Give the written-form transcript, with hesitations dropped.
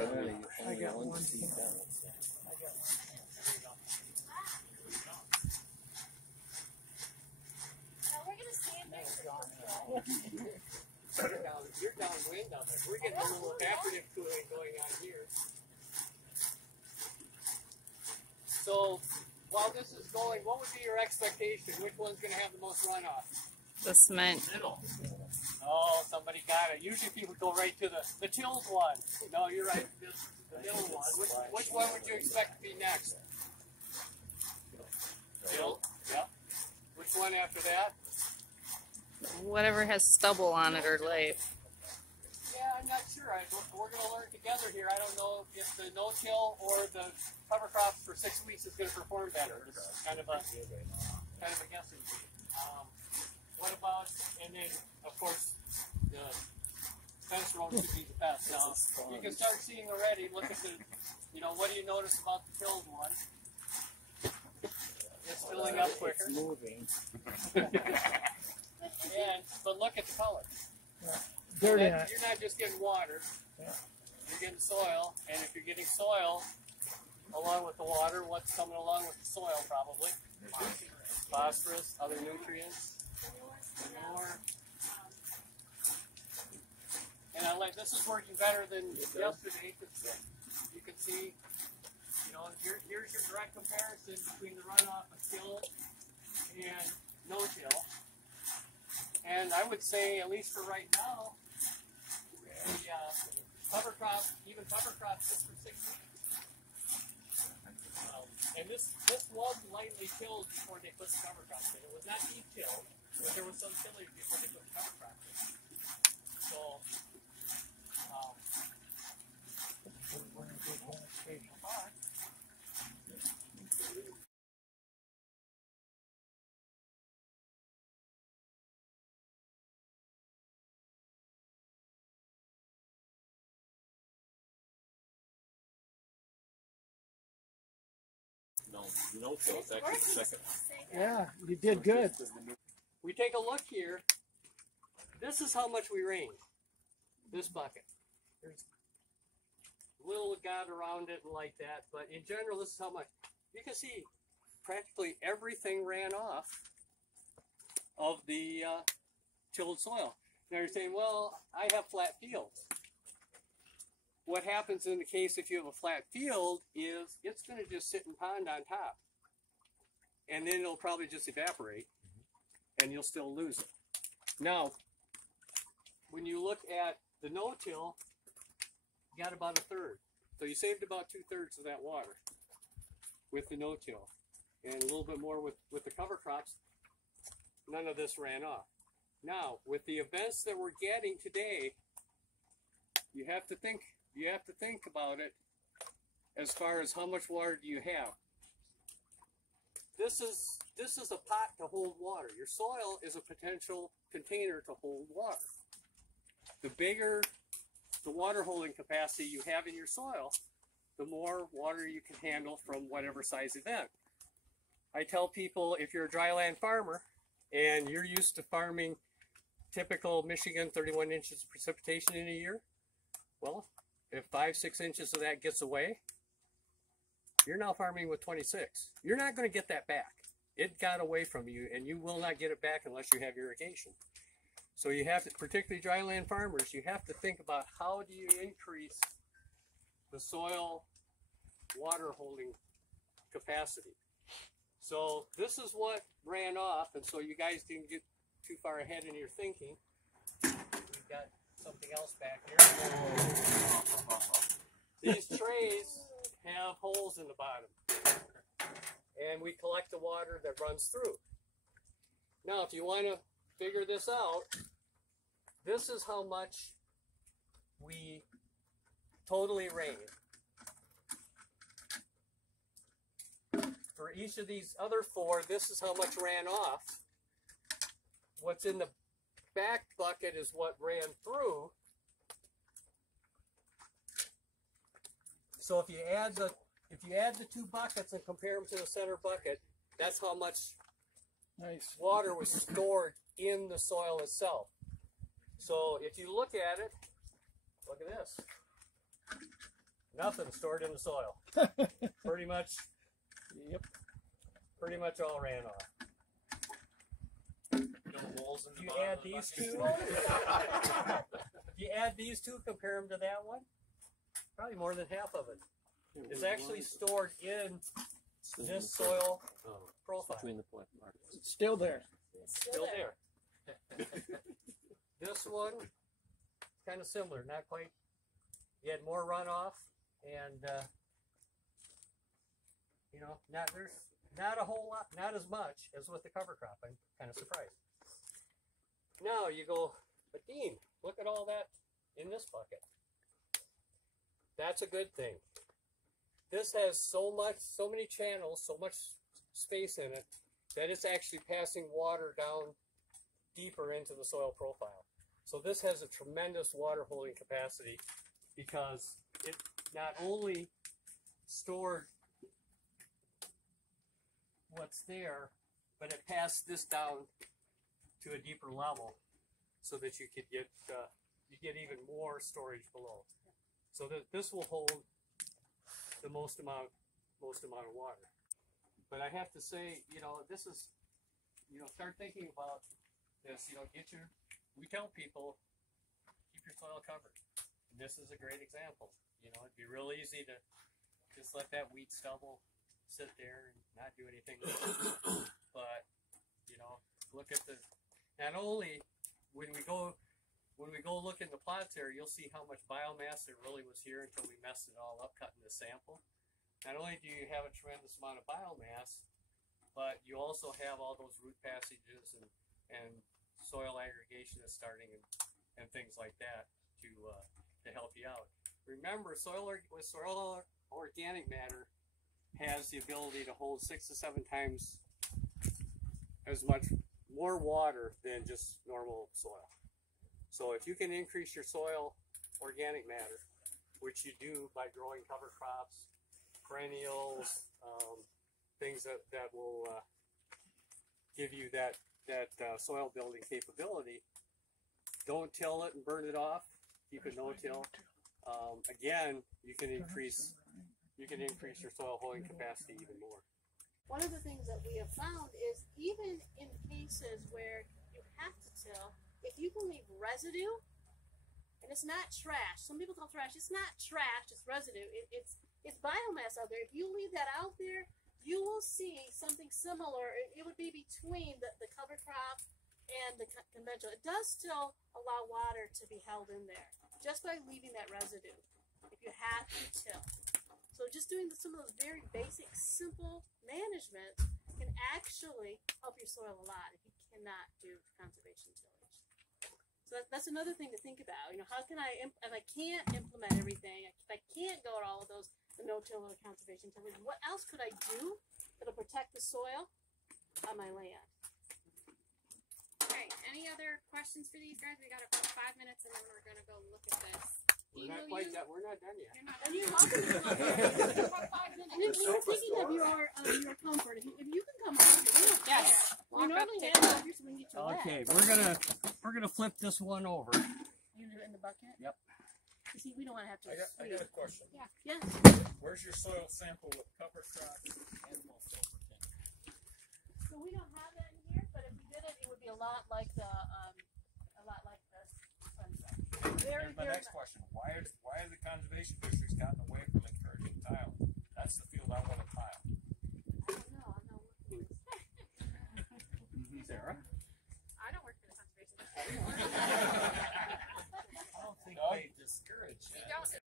really I got one. to see that. You're downwind on it. We're getting a little evaporative cooling going on here. So, while this is going, what would be your expectation? Which one's going to have the most runoff? The cement. Middle. Oh, somebody got it. Usually people go right to the tilled one. No, you're right. The middle one. Which one would you expect to be next? Tilled. Yep. Which one after that? Whatever has stubble on it or light. Yeah, I'm not sure. We're going to learn together here. I don't know if the no-till or the cover crops for 6 weeks is going to perform better. It's kind of a guessing game. What about, and then, of course, the fence row should be the best. Now, you can start seeing already, look at the, what do you notice about the tilled one? It's filling up quicker. It's moving. But look at the color. Dirty. You're not just getting water, you're getting soil, and if you're getting soil along with the water, what's coming along with the soil probably? Phosphorus, other nutrients, manure. And this is working better than yesterday because you can see, here's your direct comparison between the runoff of till and no-till. And I would say, at least for right now, the cover crop, even cover crops just for 6 weeks. And this was lightly tilled before they put the cover crops in. It was not deep tilled, but there was some tillage before they put the cover crops in. So, No, so it's actually the second one. Yeah, you did good. we take a look here. This is how much we rained. This bucket. There's a little got around it and like that, but in general, this is how much. You can see practically everything ran off of the tilled soil. Now you're saying, well, I have flat fields. What happens in the case if you have a flat field is it's going to just sit and pond on top. And then it'll probably just evaporate and you'll still lose it. Now, when you look at the no-till, you got about a third. So you saved about 2/3 of that water with the no-till. And a little bit more with the cover crops. None of this ran off. Now, with the events that we're getting today, you have to think about it as far as how much water do you have. This is a pot to hold water. Your soil is a potential container to hold water. The bigger the water holding capacity you have in your soil, the more water you can handle from whatever size event. I tell people, if you're a dryland farmer and you're used to farming typical Michigan 31 inches of precipitation in a year, well, if 5-6 inches of that gets away, you're now farming with 26. You're not going to get that back. It got away from you, and you will not get it back unless you have irrigation. So you have to, particularly dryland farmers, you have to think about how do you increase the soil water holding capacity. So this is what ran off, and so you guys didn't get too far ahead in your thinking. We've got something else back here. These trays have holes in the bottom, and we collect the water that runs through. Now, if you want to figure this out, this is how much we totally rained. For each of these other four, this is how much ran off. What's in the back bucket is what ran through. So if you add the two buckets and compare them to the center bucket, that's how much water was stored in the soil itself. So if you look at it, look at this. Nothing stored in the soil. Pretty much all ran off. No moles in the You bottom add of the these bucket. two. You add these two, compare them to that one. Probably more than half of it is actually stored in this soil profile. Between the plant marks. It's still there. Still there. This one, kind of similar, not quite. You had more runoff, and you know, there's not a whole lot, not as much as with the cover crop. I'm kind of surprised. Now you go, but Dean, look at all that in this bucket. That's a good thing. This has so many channels, so much space in it, that it's actually passing water down deeper into the soil profile. So this has a tremendous water holding capacity because it not only stored what's there, but it passed this down to a deeper level so that you could get even more storage below. So that this will hold the most amount of water. But I have to say, you know, this is, you know, start thinking about this. You know, we tell people, keep your soil covered. And this is a great example. You know, it'd be real easy to just let that wheat stubble sit there and not do anything with it. But, you know, look at not only when we go look in the plots there, you'll see how much biomass there really was here until we messed it all up cutting the sample. Not only do you have a tremendous amount of biomass, but you also have all those root passages and soil aggregation is starting and things like that to help you out. Remember, soil organic matter has the ability to hold 6 to 7 times as much more water than just normal soil. So if you can increase your soil organic matter, which you do by growing cover crops, perennials, things that will give you that soil building capability, don't till it and burn it off. Keep it no-till. Again, you can increase your soil holding capacity even more. One of the things that we have found is even in cases where you have to till, if you can leave residue, and it's not trash. Some people call trash. It's not trash. It's residue. It's biomass out there. If you leave that out there, you will see something similar. It would be between the cover crop and the conventional. It does still allow water to be held in there just by leaving that residue. If you have to till. So just doing some of those very basic, simple management can actually help your soil a lot if you cannot do conservation tillage. So that's another thing to think about. You know, how can if I can't implement everything, if I can't go at all of those, the no-till or conservation tillage, what else could I do that'll protect the soil on my land? Okay, any other questions for these guys? We got about 5 minutes and then we're going to go look at this. We're not quite done. We're not done yet. You're not And you're welcome to come over. 5 minutes. We're thinking of your comfort. If you can come over, we don't care. Yes. We normally have it over here so we can get you wet. Okay, we're gonna flip this one over. You do it in the bucket? Yep. You see, we don't want to have to. I got a question. Yes. Where's your soil sample with cover crop and mulch over? So we don't have that in here, but if we did it, it would be a lot like this. Here's my next question. Why are the conservation districts got